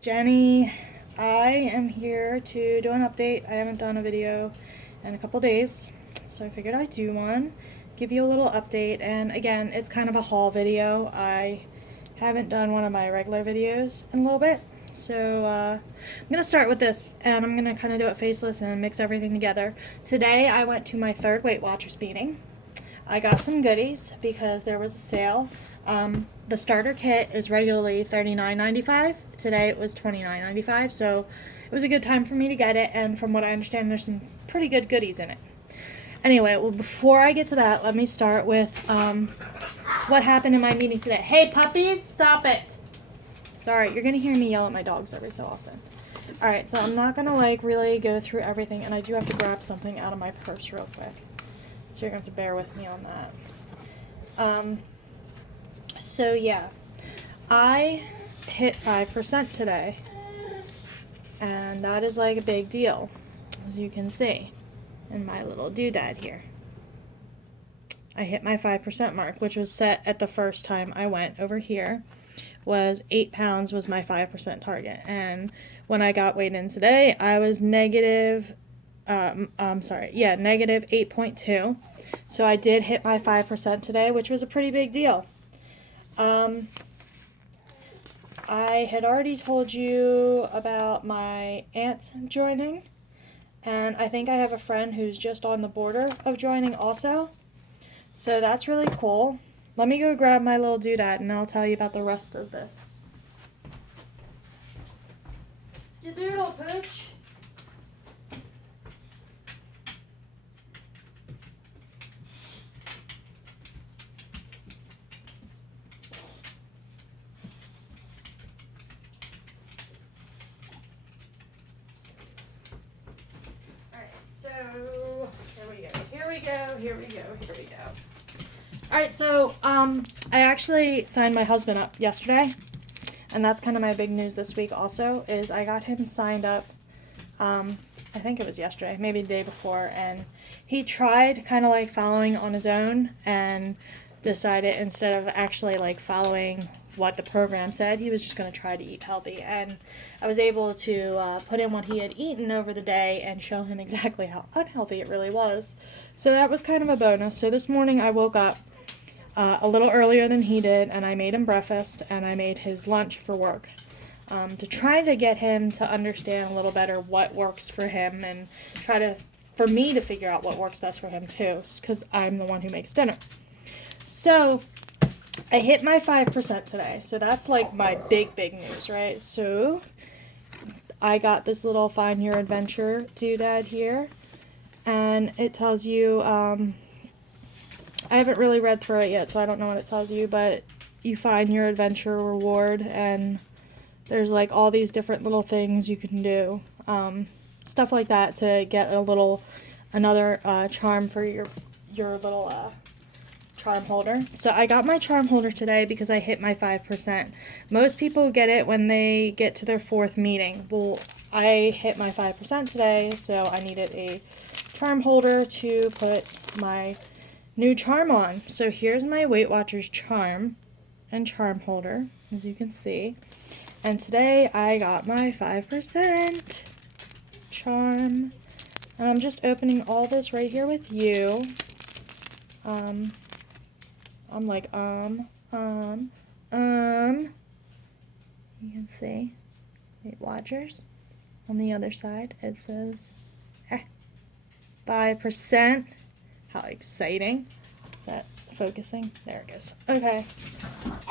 Jenny. I am here to do an update. I haven't done a video in a couple days, so I figured I'd do one, give you a little update. And again, it's kind of a haul video. I haven't done one of my regular videos in a little bit, so I'm gonna start with this, and I'm gonna kind of do it faceless and mix everything together. Today I went to my third Weight Watchers meeting. I got some goodies because there was a sale. The starter kit is regularly $39.95. Today it was $29.95, so it was a good time for me to get it, and from what I understand, there's some pretty good goodies in it. Anyway, well, before I get to that, let me start with what happened in my meeting today. Hey, puppies, stop it! Sorry, you're going to hear me yell at my dogs every so often. Alright, so I'm not going to, really go through everything, and I do have to grab something out of my purse real quick. So you're going to have to bear with me on that. So yeah, I hit 5% today, and that is like a big deal, as you can see in my little doodad here. I hit my 5% mark, which was set at the first time I went over here. Was 8 pounds was my 5% target, and when I got weighed in today, I was negative 8.2. So I did hit my 5% today, which was a pretty big deal. I had already told you about my aunt joining, and I think I have a friend who's just on the border of joining also. So that's really cool. Let me go grab my little doodad, and I'll tell you about the rest of this. Skadoodle, Pooch! So, here we go. Alright, so, I actually signed my husband up yesterday, and that's kind of my big news this week also, is I got him signed up, I think it was yesterday, maybe the day before, and he tried kind of following on his own, and decided instead of actually following what the program said, he was just going to try to eat healthy. And I was able to put in what he had eaten over the day and show him exactly how unhealthy it really was. So that was kind of a bonus. So this morning I woke up a little earlier than he did, and I made him breakfast, and I made his lunch for work, to try to get him to understand a little better what works for him, and for me to figure out what works best for him too, because I'm the one who makes dinner. So I hit my 5% today, so that's my big news, right? So I got this little Find Your Adventure doodad here, and it tells you, I haven't really read through it yet, so I don't know what it tells you, but you find your adventure reward, and there's all these different little things you can do, stuff like that, to get another charm for your little charm holder. So I got my charm holder today because I hit my 5%. Most people get it when they get to their fourth meeting. Well, I hit my 5% today, so I needed a charm holder to put my new charm on. So here's my Weight Watchers charm and charm holder, as you can see. And today I got my 5% charm. And I'm just opening all this right here with you. I'm you can see Weight Watchers. On the other side, it says 5%. How exciting. Is that focusing? There it goes. Okay.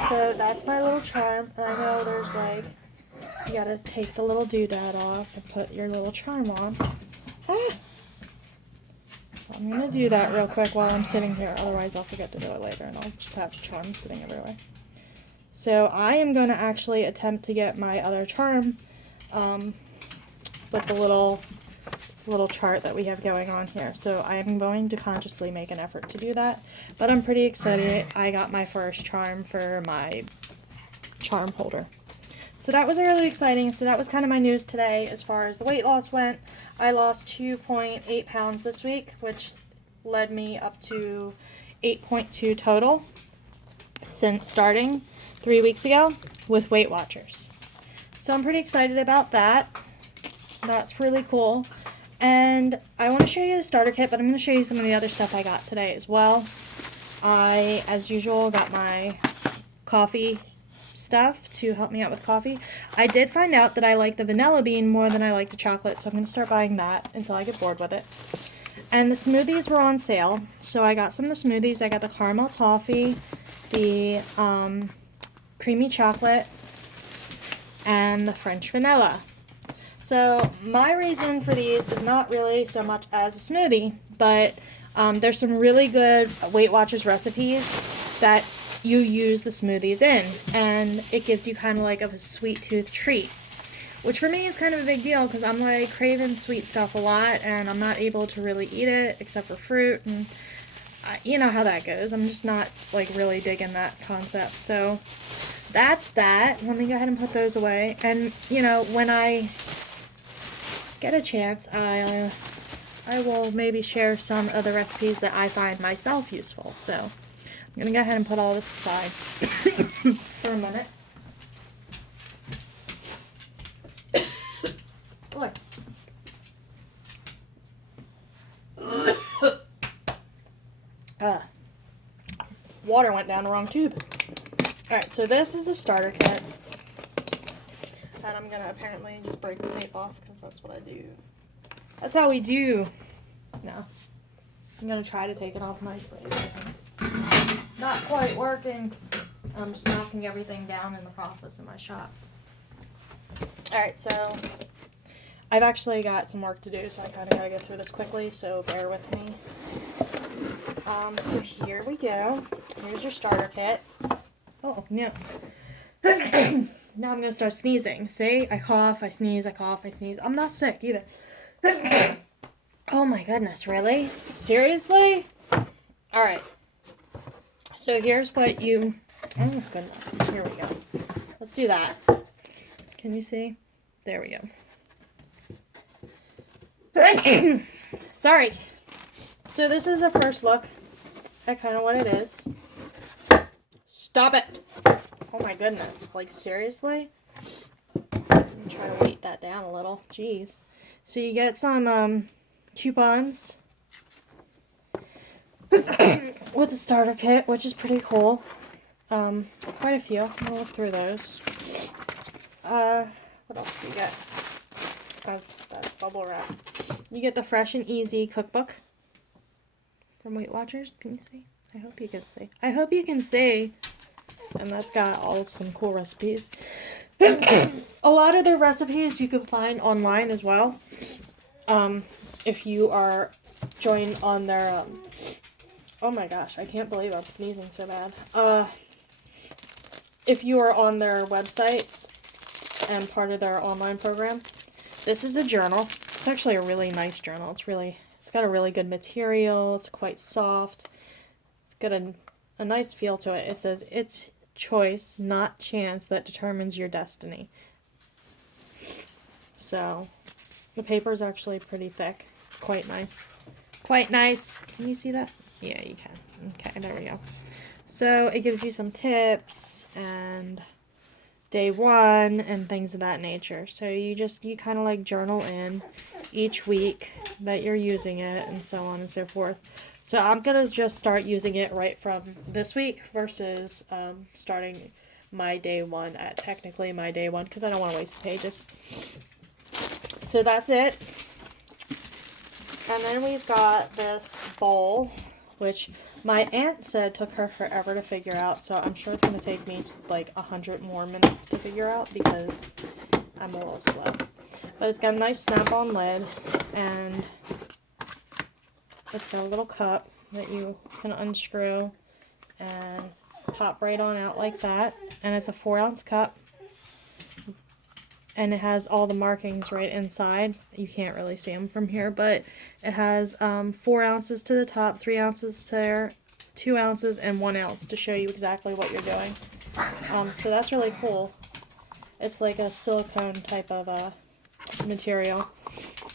So that's my little charm. And I know there's you gotta take the little doodad off and put your little charm on. I'm going to do that real quick while I'm sitting here, otherwise I'll forget to do it later and I'll just have charms sitting everywhere. So I am going to actually attempt to get my other charm with the little chart that we have going on here. So I am going to consciously make an effort to do that, but I'm pretty excited. I got my first charm for my charm holder. So that was really exciting. So that was kind of my news today as far as the weight loss went. I lost 2.8 pounds this week, which led me up to 8.2 total since starting 3 weeks ago with Weight Watchers. So I'm pretty excited about that. That's really cool. And I want to show you the starter kit, but I'm going to show you some of the other stuff I got today as well. I, as usual, got my coffee stuff to help me out with coffee. I did find out that I like the vanilla bean more than I like the chocolate, so I'm going to start buying that until I get bored with it. And the smoothies were on sale, so I got some of the smoothies. I got the caramel toffee, the creamy chocolate, and the French vanilla. So my reason for these is not really so much as a smoothie, but there's some really good Weight Watchers recipes that you use the smoothies in, and it gives you kind of like a sweet tooth treat, which for me is kind of a big deal because I'm like craving sweet stuff a lot, and I'm not able to really eat it except for fruit, and you know how that goes. I'm just not like really digging that concept. So that's that. Let me go ahead and put those away, and you know, when I get a chance, I will maybe share some of the recipes that I find myself useful. So I'm going to go ahead and put all this aside for a minute. Boy. Water went down the wrong tube. Alright, so this is a starter kit. And I'm going to apparently just break the tape off because that's what I do. That's how we do. No. I'm going to try to take it off nicely. It's not quite working. I'm just knocking everything down in the process in my shop. Alright, so I've actually got some work to do, so I kind of got to go through this quickly, so bear with me. So here we go. Here's your starter kit. Oh, no. Now I'm going to start sneezing. See? I cough, I sneeze, I cough, I sneeze. I'm not sick either. Oh my goodness, really? Seriously? Alright. So here's what you... Oh goodness. Here we go. Let's do that. Can you see? There we go. Sorry. So this is a first look at kind of what it is. Stop it! Oh my goodness. Like, seriously? I'm trying to weight that down a little. Jeez. So you get some coupons with the starter kit, which is pretty cool. Quite a few. I'm going to look through those. What else do you get? That's bubble wrap. You get the Fresh and Easy cookbook from Weight Watchers. Can you see? I hope you can see. I hope you can see. And that's got all some cool recipes. A lot of their recipes you can find online as well. If you are joined on their, oh my gosh, I can't believe I'm sneezing so bad. If you are on their websites and part of their online program, this is a journal. It's actually a really nice journal. It's got a really good material. It's quite soft. It's got a nice feel to it. It says, "It's choice, not chance, that determines your destiny." So, the paper is actually pretty thick. It's quite nice. Quite nice. Can you see that? Yeah, you can. Okay, there we go. So, it gives you some tips and day one and things of that nature. So, you kind of like journal in each week that you're using it and so on and so forth. So I'm going to just start using it right from this week versus starting my day one at technically my day one because I don't want to waste the pages. So that's it. And then we've got this bowl, which my aunt said took her forever to figure out. So I'm sure it's going to take me like 100 more minutes to figure out because I'm a little slow. But it's got a nice snap-on lid and it's got a little cup that you can unscrew and pop right on out like that. And it's a 4-ounce cup. And it has all the markings right inside. You can't really see them from here, but it has 4 ounces to the top, 3 ounces there, 2 ounces, and 1 ounce to show you exactly what you're doing. So that's really cool. It's like a silicone type of material.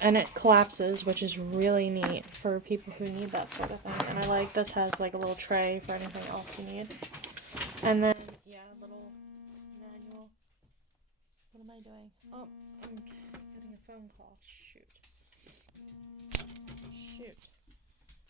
And it collapses, which is really neat for people who need that sort of thing. And I like this has like a little tray for anything else you need. And then, yeah, a little manual. What am I doing? Oh, I'm